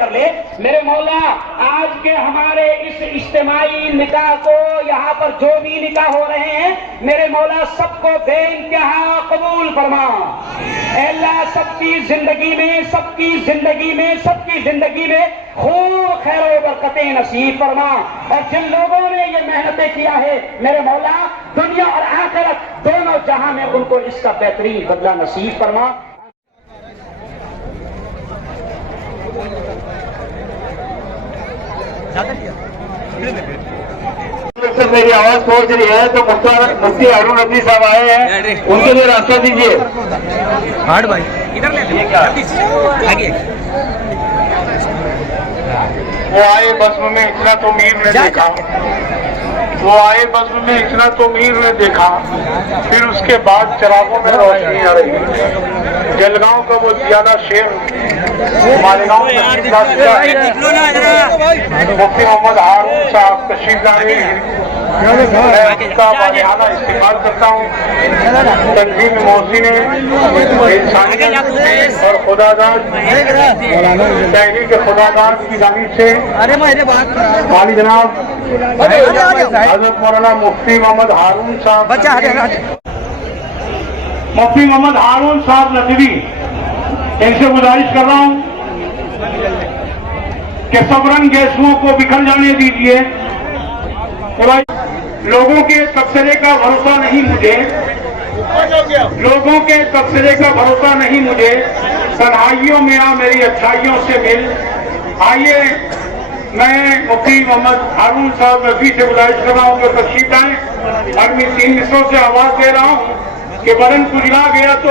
کر لے میرے مولا، آج کے ہمارے اس اجتماعی نکاح کو یہاں پر جو بھی نکاح ہو رہے ہیں میرے مولا سب کو بے انتہا قبول فرما۔ اے اللہ سب کی زندگی میں خوب خیر و برکتیں نصیب فرما، اور جن لوگوں نے یہ محنتیں کیا ہے میرے مولا دنیا اور آخرت دونوں جہاں میں ان کو اس کا بہترین بدلہ نصیب فرما۔ میری آواز پہنچ رہی ہے تو مفتی ہارون رضوی صاحب آئے ہیں، ان کے لیے راستہ دیجیے۔ وہ آئے بزم میں اتنا تو میر نے دیکھا، پھر اس کے بعد چراغوں میں روشنی آ رہی ہے۔ جلگاؤں کا وہ زیادہ شیر مالیگاؤں مفتی محمد ہارون صاحب تشریف لائے ہیں، میں ان کا والہانہ استقبال کرتا ہوں۔ تنظیم محسن انسانیت اور خداداد تحریک خداداد کی جانب سے مالی جناب حضرت مولانا مفتی محمد ہارون صاحب ندوی، ان سے گزارش کر رہا ہوں کہ صبرن گیسوں کو بکھر جانے دیجیے۔ لوگوں کے تبصرے کا بھروسہ نہیں مجھے، تنہائیوں میں آ میری اچھائیوں سے مل۔ آئیے میں مفتی محمد ہارون صاحب ندوی سے گزارش کر رہا ہوں کہ تشریف لائیں۔ اگلی 3 مصروں سے آواز دے رہا ہوں کہ بدن کجلا گیا تو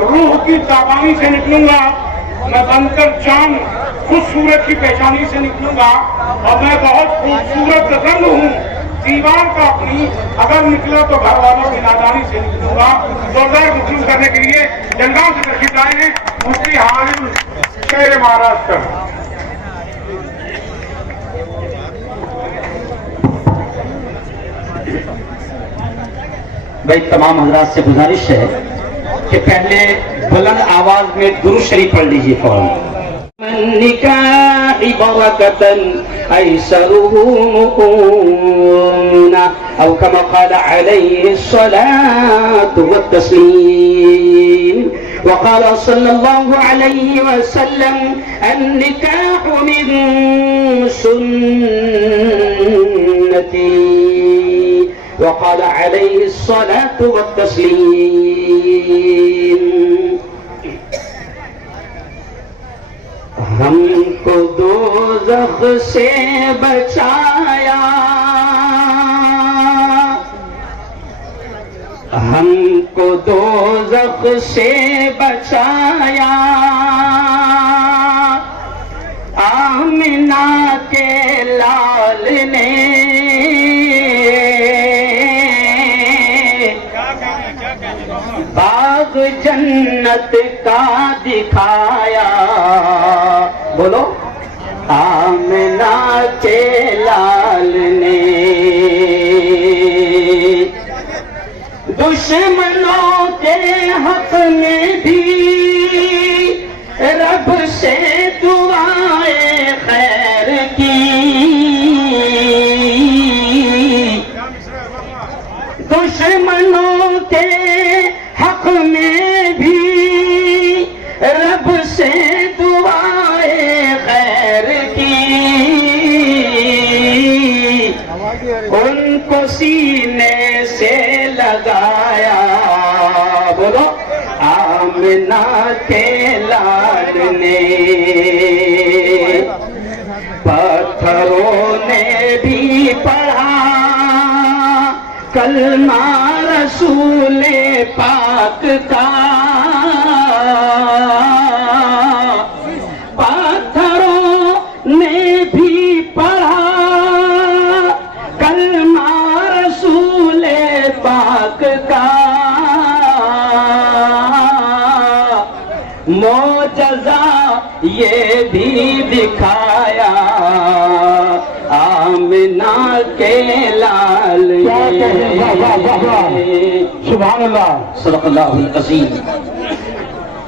روح کی تابانی سے نکلوں گا، میں بن کر چاند خود سورج کی پیشانی سے نکلوں گا، اور میں بہت خوبصورت رنگ ہوں دیوار کا اپنی، اگر نکلا تو گھر والوں کی نادانی سے نکلوں گا۔ زوردار گفتگو کرنے کے لیے جلگاؤں سے تشریف لائے ہیں مفتی ہارون شہر مہاراشٹر۔ بھائی تمام حضرات سے گزارش ہے کہ پہلے بلند آواز میں درود شریف پڑھ لیجیے فوراً۔ نکاح برکتاً ایسرہ مؤونہ او کما قال علیہ الصلاة والتسلیم، وقال صلی اللہ علیہ وسلم النکاح من سنتی، وقال علیہ الصلاة والتسلیم۔ ہم کو دوزخ سے بچایا، ہم کو دوزخ سے بچایا، آمنہ کے لال نے باغ جنت کا دکھایا، بولو آمنہ کے لال نے دشمنوں کے حق میں بھی رب سے دعائیں خیر کی، دشمنوں کے حق میں بھی رب سے دعائیں خیر کی، ان کو سینے سے لگایا، بولو آمنہ کے لال نے، پتھروں نے بھی پڑھا کلمہ رسول پاک کا، پتھروں نے بھی پڑھا کلمہ رسول پاک کا، معجزہ یہ بھی دکھایا آمنہ کے لال سبحان اللہ صدق اللہ العظیم۔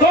2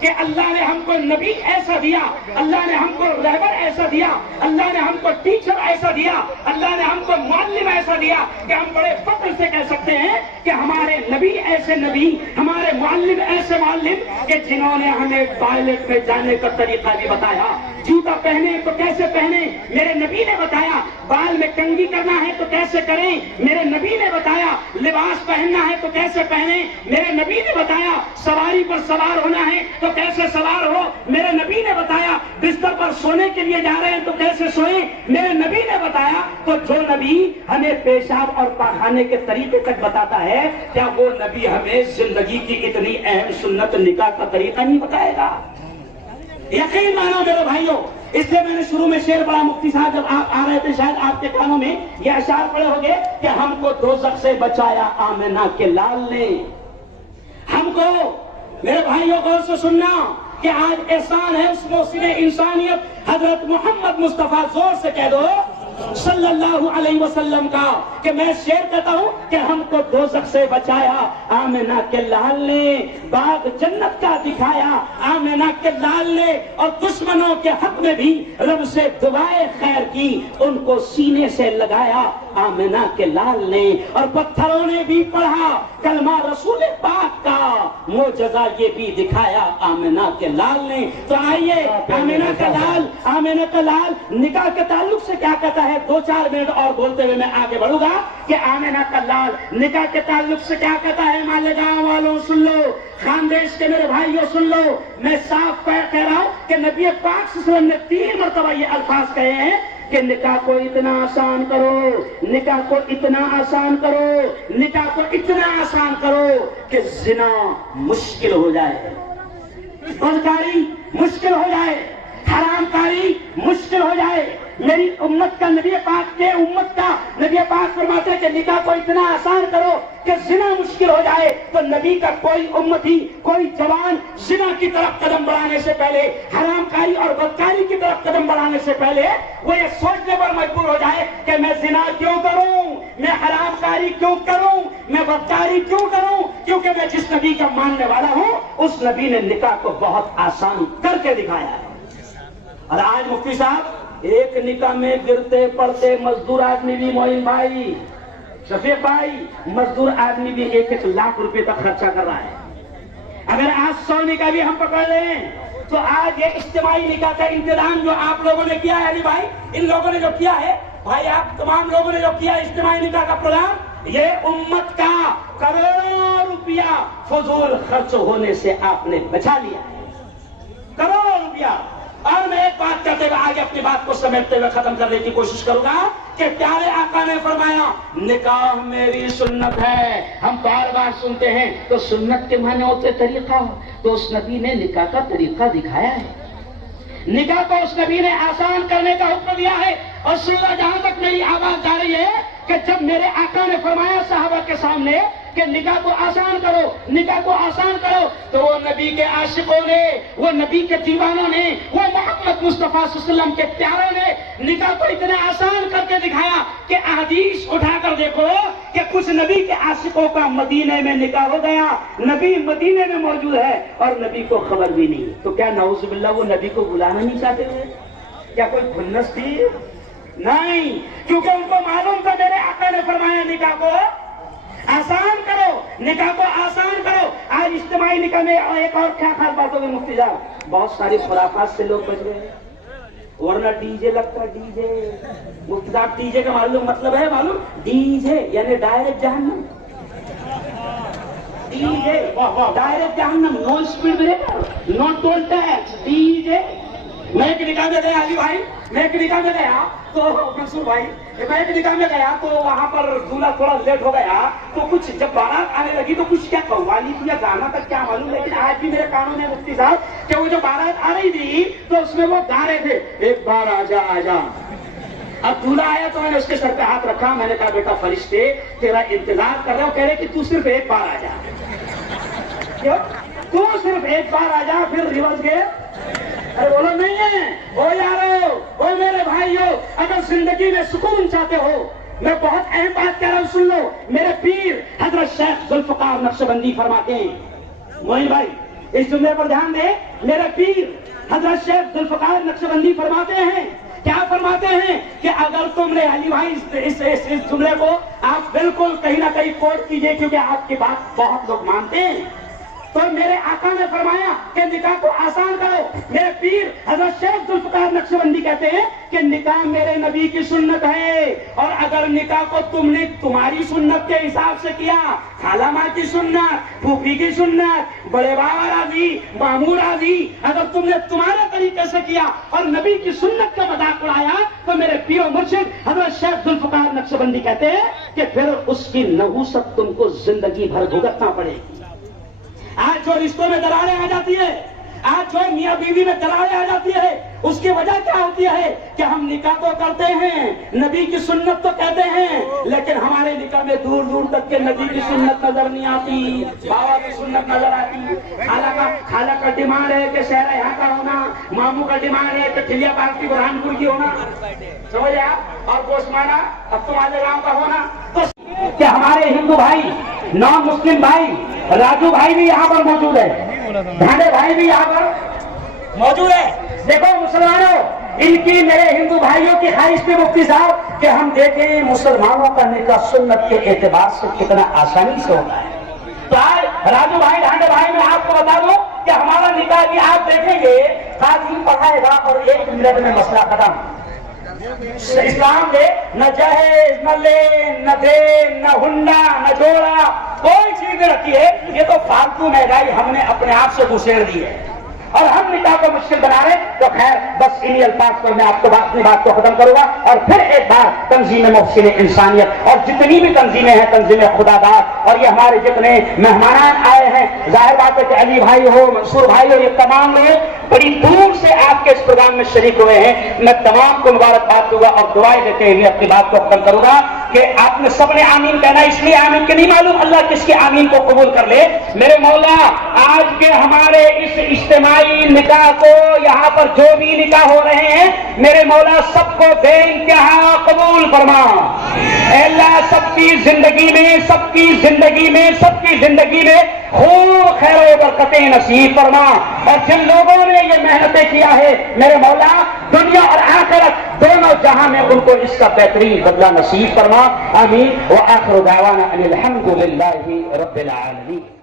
کہ اللہ نے ہم کو نبی ایسا دیا، اللہ نے ہم کو رہبر ایسا دیا، اللہ نے ہم کو ٹیچر ایسا دیا، اللہ نے ہم کو معلم ایسا دیا کہ ہم بڑے فخر سے کہہ سکتے ہیں کہ ہمارے نبی ایسے نبی، ہمارے معلم ایسے معلم کہ جنہوں نے ہمیں ٹوائلٹ میں جانے کا طریقہ بھی بتایا، جوتا پہنے تو کیسے پہنے میرے نبی نے بتایا، بال میں کنگھی کرنا ہے تو کیسے کریں میرے نبی نے بتایا، لباس پہننا ہے تو کیسے پہنے میرے نبی نے بتایا، سواری پر سوار ہونا ہے تو کیسے سوار ہو میرے نبی نے بتایا، بستر پر سونے کے لیے جا رہے ہیں تو کیسے سوئیں میرے نبی نے بتایا۔ تو جو نبی ہمیں پیشاب اور پاخانے کے طریقے تک بتاتا ہے، کیا وہ نبی ہمیں زندگی کی اتنی اہم سنت نکاح کا طریقہ نہیں بتائے گا؟ یقین مانو میرے بھائیوں، اس لیے میں نے شروع میں شعر پڑھا، مفتی صاحب جب آپ آ رہے تھے شاید آپ کے کانوں میں یہ اشعار پڑے ہوں گے کہ ہم کو دوزخ سے بچایا آمنہ کے لال نے۔ ہم کو میرے بھائیوں غور سے سننا کہ آج احسان ہے اس محسن انسانیت حضرت محمد مصطفیٰ، زور سے کہہ دو صلی اللہ علیہ وسلم کا، کہ میں شعر کہتا ہوں کہ ہم کو دوزخ سے بچایا آمنہ کے لال نے، باغ جنت کا دکھایا آمنہ کے لال نے، اور دشمنوں کے حق میں بھی رب سے دعائے خیر کی، ان کو سینے سے لگایا آمنہ کے لال نے، اور پتھروں نے بھی پڑھا کلمہ رسول پاک کا، معجزہ یہ بھی دکھایا آمنہ کے لال نے۔ تو آئیے آمنہ کا لال، آمنہ کا لال نکاح کے تعلق سے کیا کہتا ہے، دو چار منٹ اور بولتے ہوئے میں آگے بڑھوں گا کہ آمنہ کا لال نکاح کے تعلق سے کیا کہتا ہے۔ مالیگاؤں والوں سن لو، خاندیش کے میرے بھائیوں سن لو، میں صاف کہہ رہا ہوں کہ نبی پاک صلی اللہ علیہ وسلم نے 3 مرتبہ یہ الفاظ کہے ہیں کہ نکاح کو اتنا آسان کرو، نکاح کو اتنا آسان کرو، نکاح کو اتنا آسان کرو کہ زنا مشکل ہو جائے، بدکاری مشکل ہو جائے، حرام کاری مشکل ہو جائے۔ میری امت کا نبی پاک کے امت کا نبی پاک فرماتے ہیں کہ نکاح کو اتنا آسان کرو کہ زنا مشکل ہو جائے۔ تو نبی کا کوئی امتی، کوئی جوان زنا کی طرف قدم بڑھانے سے پہلے، حرام کاری اور بدکاری کی طرف قدم بڑھانے سے پہلے وہ یہ سوچنے پر مجبور ہو جائے کہ میں زنا کیوں کروں، میں حرام کاری کیوں کروں، میں بدکاری کیوں کروں، کیونکہ میں جس نبی کا ماننے والا ہوں اس نبی نے نکاح کو بہت آسان کر کے دکھایا ہے۔ اور آج مفتی صاحب ایک نکاح میں گرتے پڑتے مزدور آدمی بھی، معین بھائی، شفیق بھائی، مزدور آدمی بھی 1-1 لاکھ روپے تک خرچہ کر رہا ہے۔ اگر آج 100 نکاح بھی ہم پکڑ لیں تو آج یہ اجتماعی نکاح کا انتظام جو آپ لوگوں نے کیا ہے علی بھائی، ان لوگوں نے جو کیا ہے بھائی، آپ تمام لوگوں نے جو کیا اجتماعی نکاح کا پروگرام، یہ امت کا کروڑوں روپیہ فضول خرچ ہونے سے آپ نے بچا لیا ہے، کروڑوں روپیہ۔ اور میں ایک بات کرتے ہوئے آگے اپنی بات کو سمیٹتے ہوئے ختم کرنے کی کوشش کروں گا کہ پیارے آقا نے فرمایا نکاح میری سنت ہے۔ ہم بار بار سنتے ہیں تو سنت کے معنی ہوتے طریقہ، تو اس نبی نے نکاح کا طریقہ دکھایا ہے، نکاح کو اس نبی نے آسان کرنے کا حکم دیا ہے۔ اور سننا جہاں تک میری آواز جا رہی ہے کہ جب میرے آقا نے فرمایا صحابہ کے سامنے کہ نکاح کو آسان کرو، نکاح کو آسان کرو، تو وہ نبی کے عاشقوں نے، وہ نبی کے دیوانوں نے، وہ محمد مصطفیٰ صلی اللہ علیہ وسلم کے پیاروں نے نکاح کو اتنا آسان کر کے دکھایا کہ احادیث اٹھا کر دیکھو کہ کچھ نبی کے عاشقوں کا مدینے میں نکاح ہو گیا، نبی مدینے میں موجود ہے اور نبی کو خبر بھی نہیں۔ تو کیا نعوذ باللہ وہ نبی کو بلانا نہیں چاہتے ہوئے؟ کیا کوئی کھنس تھی؟ نہیں، کیونکہ ان کو معلوم تھا میرے آقا نے فرمایا نکاح کو آسان کرو، نکاح کو آسان کرو۔ آج اجتماعی نکاح میں ایک اور کیا خاص بات ہوگی مفتی صاحب، بہت ساری خرافات سے لوگ بچ گئے، ورنہ ڈی جے لگتا ہے، ڈی جے۔ مفتی صاحب ڈی جے کا معلوم مطلب ہے معلوم؟ ڈی جے یعنی ڈائریکٹ جہنم، ڈی جے ڈائریکٹ جہنم، نو اسپیڈ بریکر، نو ٹول ٹیکس، ڈی جے۔ میں ایک نکاح میں گیا علی بھائی، میں ایک نکاح میں گیا تو منصور بھائی، میں ایک نکاح میں گیا تو وہاں پر دولہا تھوڑا لیٹ ہو گیا، تو کچھ جب بارات آنے لگی تو کچھ کیا قوالی تھی یا گانا تک کیا معلوم، لیکن آج بھی میرے کانوں میں مفتی صاحب کہ وہ جو بارات آ رہی تھی تو اس میں وہ گا رہے تھے ایک بار آجا آجا۔ اب دولہا آیا تو میں نے اس کے سر پہ ہاتھ رکھا، میں نے کہا بیٹا فرشتے تیرا انتظار کر رہے ہو، کہہ رہے کہ تو صرف ایک بار آ جا، تو صرف ایک بار آ جا پھر ریورس گئے۔ ارے بولو نہیں ہے، او یارو، او میرے بھائیو، اگر زندگی میں سکون چاہتے ہو، میں بہت اہم بات کہہ رہا ہوں سن لو، میرے پیر حضرت شیخ ذوالفقار نقشبندی فرماتے ہیں، معین بھائی اس جملے پر دھیان دیں، میرے پیر حضرت شیخ ذوالفقار نقشبندی فرماتے ہیں، کیا فرماتے ہیں کہ اگر تم نے علی بھائی اس جملے کو آپ بالکل کہیں نہ کہیں کوٹ کیجئے، کیونکہ آپ کی بات بہت لوگ مانتے ہیں، تو میرے آقا نے فرمایا کہ نکاح کو آسان کرو۔ میرے پیر حضرت شیخ ذوالفقار نقشبندی کہتے ہیں کہ نکاح میرے نبی کی سنت ہے، اور اگر نکاح کو تم نے تمہاری سنت کے حساب سے کیا، خالہ ماں کی سنت، پھوپھی کی سنت، بڑے بابا راضی، ماموں راضی، اگر تم نے تمہارے طریقے سے کیا اور نبی کی سنت کا مذاق اڑایا، تو میرے پیر و مرشد حضرت شیخ ذوالفقار نقشبندی کہتے ہیں کہ پھر اس کی نحوست تم کو زندگی بھر بھگتنا پڑے گی۔ آج جو رشتوں میں دراریں آ جاتی ہے، آج جو میاں بیوی میں دراریں آ جاتی ہے، اس کی وجہ کیا ہوتی ہے کہ ہم نکاح تو کرتے ہیں، نبی کی سنت تو کہتے ہیں، لیکن ہمارے نکاح میں دور دور تک کے نبی کی سنت نظر نہیں آتی، بابا کی سنت نظر آتی، خالہ کا ڈیمانڈ ہے کہ شہر یہاں کا ہونا، ماموں کا ڈیمانڈ ہے کہ ٹھلیا پاس کی برہان پور کی ہونا، سمجھے آپ، اور گوشمانا اب تمہارے گاؤں کا ہونا۔ تو کہ ہمارے ہندو بھائی، نان مسلم بھائی، راجو بھائی بھی یہاں پر موجود ہے، ڈھانڈے بھائی بھی یہاں پر موجود ہے۔ دیکھو مسلمانوں، ان کی میرے ہندو بھائیوں کی خواہش تھی مفتی صاحب کہ ہم دیکھیں مسلمانوں کا نکاح سنت کے اعتبار سے کتنا آسانی سے ہوتا ہے۔ تو آج راجو بھائی، ڈھانڈے بھائی، میں آپ کو بتا دوں کہ ہمارا نکاح بھی آپ دیکھیں گے، قاضی پڑھائے گا اور 1 منٹ میں مسئلہ ختم۔ اسلام دے نہ جہیز، نہ لین، نہ دین، نہ ہنڈا، نہ جوڑا، کوئی چیز نہیں رکھی ہے۔ یہ تو فالتو مہنگائی ہم نے اپنے آپ سے گھسیڑ دی ہے، اور ہم نکاح کو مشکل بنا رہے ہیں۔ تو خیر، بس انہی الفاظ پر میں آپ کو اپنی بات کو ختم کروں گا، اور پھر ایک بار تنظیم محسن انسانیت اور جتنی بھی تنظیمیں ہیں، تنظیم خدا داد، اور یہ ہمارے جتنے مہمان آئے ہیں، ظاہر بات ہے کہ علی بھائی ہو، منصور بھائی ہو، یہ تمام لوگ بڑی دور سے آپ کے اس پروگرام میں شریک ہوئے ہیں۔ میں تمام کو مبارکباد دوں گا اور دعائیں دیتے ہوئے اپنی بات کو ختم کروں گا کہ آپ نے سب نے آمین کہنا، اس لیے آمین کہ نہیں معلوم اللہ کس کی آمین کو قبول کر لے۔ میرے مولا، آج کے ہمارے اس اجتماعی نکاح کو، یہاں پر جو بھی نکاح ہو رہے ہیں، میرے مولا سب کو بے انتہا قبول فرما۔ اے اللہ، سب کی زندگی میں، سب کی زندگی میں، سب کی زندگی میں خوب خیر و برکتیں نصیب فرما، اور جن لوگوں نے یہ محنتیں کیا ہے، میرے مولا دنیا اور آخرت دونوں جہاں میں ان کو اس کا بہترین بدلہ نصیب فرما۔ آمین۔ وآخر دعوانا ان الحمد للہ رب العالمین۔